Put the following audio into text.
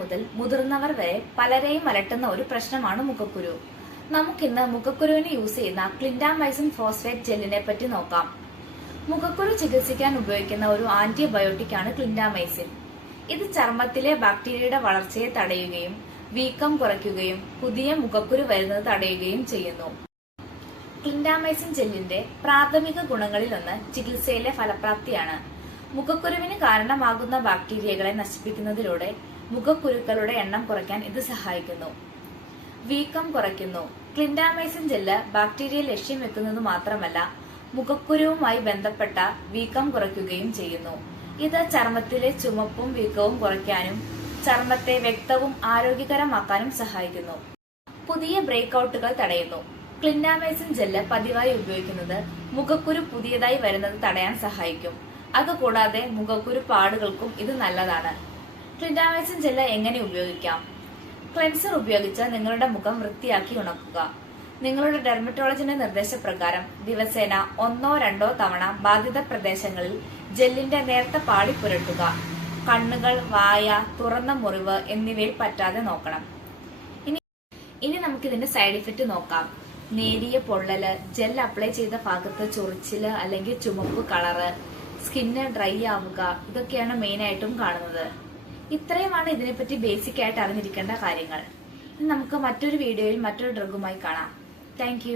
മുതൽ മുതിർന്നവർ വരെ പലരെയും അലട്ടുന്ന ഒരു പ്രശ്നമാണ് മുഖക്കുരു. നമുക്കിന്ന് മുഖക്കുരുവിന് യൂസ് ചെയ്യുന്ന ക്ലിൻഡാമൈസിൻ ഫോസ്ഫേറ്റ് ജെല്ലിനെ പറ്റി നോക്കാം. മുഖക്കുരു ചികിത്സിക്കാൻ ഉപയോഗിക്കുന്ന ഒരു ആന്റിബയോട്ടിക് ആണ് ക്ലിൻഡാമൈസിൻ. ഇത് ചർമ്മത്തിലെ ബാക്ടീരിയയുടെ വളർച്ചയെ തടയുകയും വീക്കം കുറയ്ക്കുകയും പുതിയ മുഖക്കുരു വരുന്നത് തടയുകയും ചെയ്യുന്നു. ക്ലിൻഡാമൈസിൻ ജെല്ലിന്റെ പ്രാഥമിക ഗുണങ്ങളിൽ ഒന്ന് ചികിത്സയിലെ ഫലപ്രാപ്തിയാണ്. മുഖക്കുരുവിന് കാരണമാകുന്ന ബാക്ടീരിയകളെ നശിപ്പിക്കുന്നതിലൂടെ മുഖക്കുരുക്കളുടെ എണ്ണം കുറയ്ക്കാൻ ഇത് സഹായിക്കുന്നു. വീക്കം കുറയ്ക്കുന്നു. ക്ലിൻഡാമൈസിൻ ജെല്ല് ബാക്ടീരിയ ലക്ഷ്യം വെക്കുന്നത് മാത്രമല്ല മുഖക്കുരുവുമായി ബന്ധപ്പെട്ട വീക്കം കുറയ്ക്കുകയും ചെയ്യുന്നു. ഇത് ചർമ്മത്തിലെ ചുമപ്പും വീക്കവും കുറയ്ക്കാനും ചർമ്മത്തെ വ്യക്തവും ആരോഗ്യകരമാക്കാനും സഹായിക്കുന്നു. പുതിയ ബ്രേക്ക് ഔട്ടുകൾ തടയുന്നു. ക്ലിൻഡാമൈസിൻ ജെല്ല് പതിവായി ഉപയോഗിക്കുന്നത് മുഖക്കുരു പുതിയതായി വരുന്നത് തടയാൻ സഹായിക്കും. അതുകൂടാതെ മുഖക്കുരു പാടുകൾക്കും ഇത് നല്ലതാണ്. ക്ലിൻഡാമൈസിൻ ജെല്ല് എങ്ങനെ ഉപയോഗിക്കാം? ക്ലെൻസർ ഉപയോഗിച്ച് നിങ്ങളുടെ മുഖം വൃത്തിയാക്കി ഉണക്കുക. നിങ്ങളുടെ ഡെർമറ്റോളജിന്റെ നിർദ്ദേശപ്രകാരം ദിവസേന ഒന്നോ രണ്ടോ തവണ ബാധിത പ്രദേശങ്ങളിൽ ജെല്ലിന്റെ നേർത്ത പാളി പുരട്ടുക. കണ്ണുകൾ വായ തുറന്ന മുറിവ് എന്നിവയിൽ പറ്റാതെ നോക്കണം. ഇനി ഇനി നമുക്ക് ഇതിന്റെ സൈഡ് ഇഫക്റ്റ് നോക്കാം. നേരിയ പൊള്ളൽ ജെൽ അപ്ലൈ ചെയ്ത ഭാഗത്ത് ചൊറിച്ചിൽ അല്ലെങ്കിൽ ചുമപ്പ് കളറ് സ്കിന്ന് ഡ്രൈ ആവുക ഇതൊക്കെയാണ് മെയിനായിട്ടും കാണുന്നത്. ഇത്രയുമാണ് ഇതിനെപ്പറ്റി ബേസിക് ആയിട്ട് അറിഞ്ഞിരിക്കേണ്ട കാര്യങ്ങൾ. നമുക്ക് മറ്റൊരു വീഡിയോയിൽ മറ്റൊരു ഡ്രഗുമായി കാണാം. താങ്ക്